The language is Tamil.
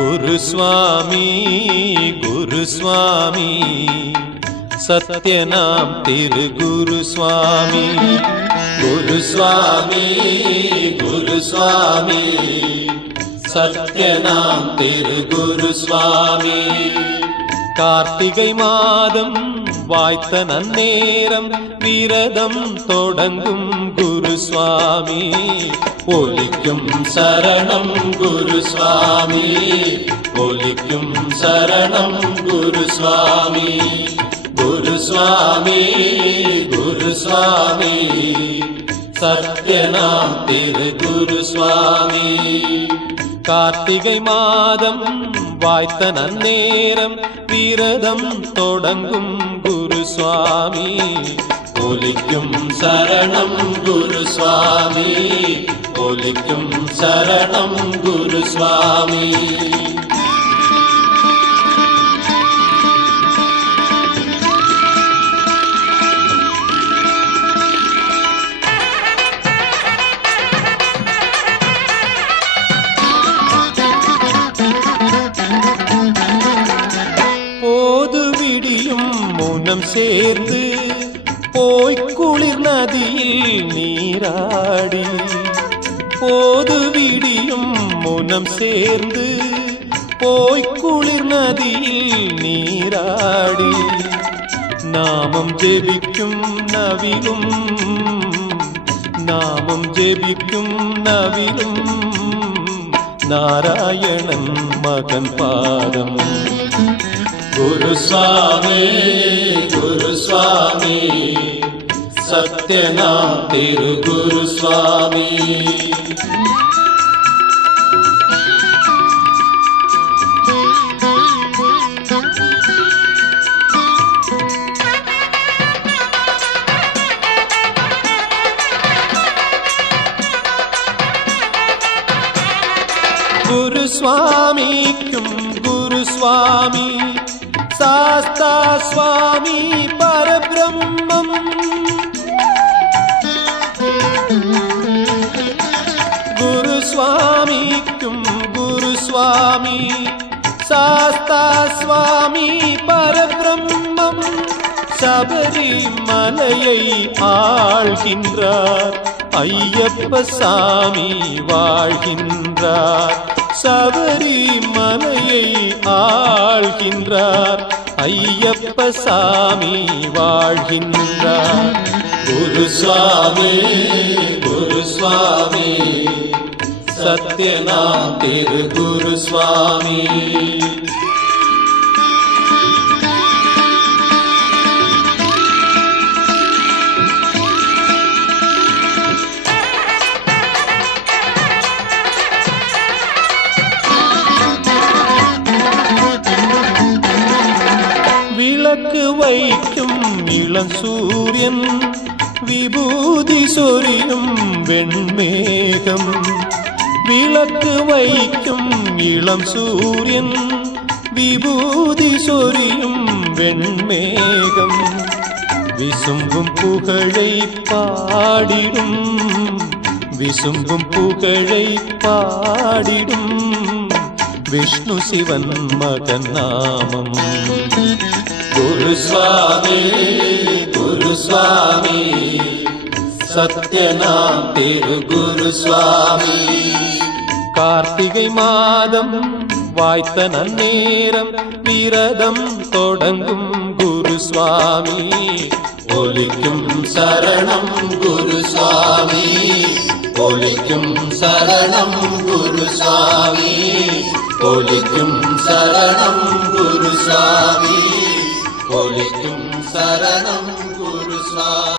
गुरुस्वामी गुरुस्वामी सत्यनां तिर् गुरुस्वामी गुरुस्वामी सत्यनां सत्यनाम கார்த்திகை மாதம் வாய்த்த நன்னேரம் விரதம் தொடங்கும் குரு சுவாமி. ஒலிக்கும் சரணம் குரு சுவாமி. ஒலிக்கும் சரணம் குரு சுவாமி. குரு சுவாமி குரு சுவாமி. சத்யநாம் திரு குரு சுவாமி. கார்த்திகை மாதம் வாய்த்த நன்னேரம் விரதம் தொடங்கும் குரு சுவாமி. ஒலிக்கும் சரணம் குரு சுவாமி. ஒலிக்கும் சரணம் குரு சுவாமி. சேர்ந்து போய் குளிர் நதியில் நீராடி போது விடியும் முனம் சேர்ந்து போய் குளிர் நதியில் நீராடி நாமம் ஜெபிக்கும் நவிலும் நாமம் ஜெபிக்கும் நவிலும் நாராயணன் மகன் பாதம். गुरुस्वामी गुरुस्वामी स्वामी गुरु गुरुस्वामी क्यों गुरुस्वामी। சாஸ்தா சுவாமி பரபிரம்மம். குரு சுவாமிக்கும் குரு சுவாமி சாஸ்தா சுவாமி பரபிரம்மம். சபரி மலையை ஆழ்கின்றார் ஐயப்ப சாமி வாழ்கின்றார். சபரி மலையை ஆழ்கின்றார் ஐயப்ப சாமி வாழ்கின்றார். குரு சுவாமி குரு சுவாமி சத்யநாம் திரு குரு சுவாமி. வைக்கும் இளம் சூரியன் விபூதி சொரியும் வெண்மேகம். விளக்கு வைக்கும் இளம் சூரியன் விபூதி சொரியும் வெண்மேகம். விசும்பும் புகழை பாடிடும் விசும்பும் புகழை பாடிடும். விஷ்ணு சிவன் மகன் நாமம். குருசுவாமி குருசுவாமி சத்யநாம் திரு குருசுவாமி கார்த்திகை மாதம் வாய்த்த நன்னேரம் விரதம் தொடங்கும் குருசுவாமி. ஒலிக்கும் சரணம் குருசுவாமி ஒலிக்கும் சரணம் குருசுவாமி. ஒலிக்கும் சரணம் குருசுவாமி. शरणं कुरु स्वा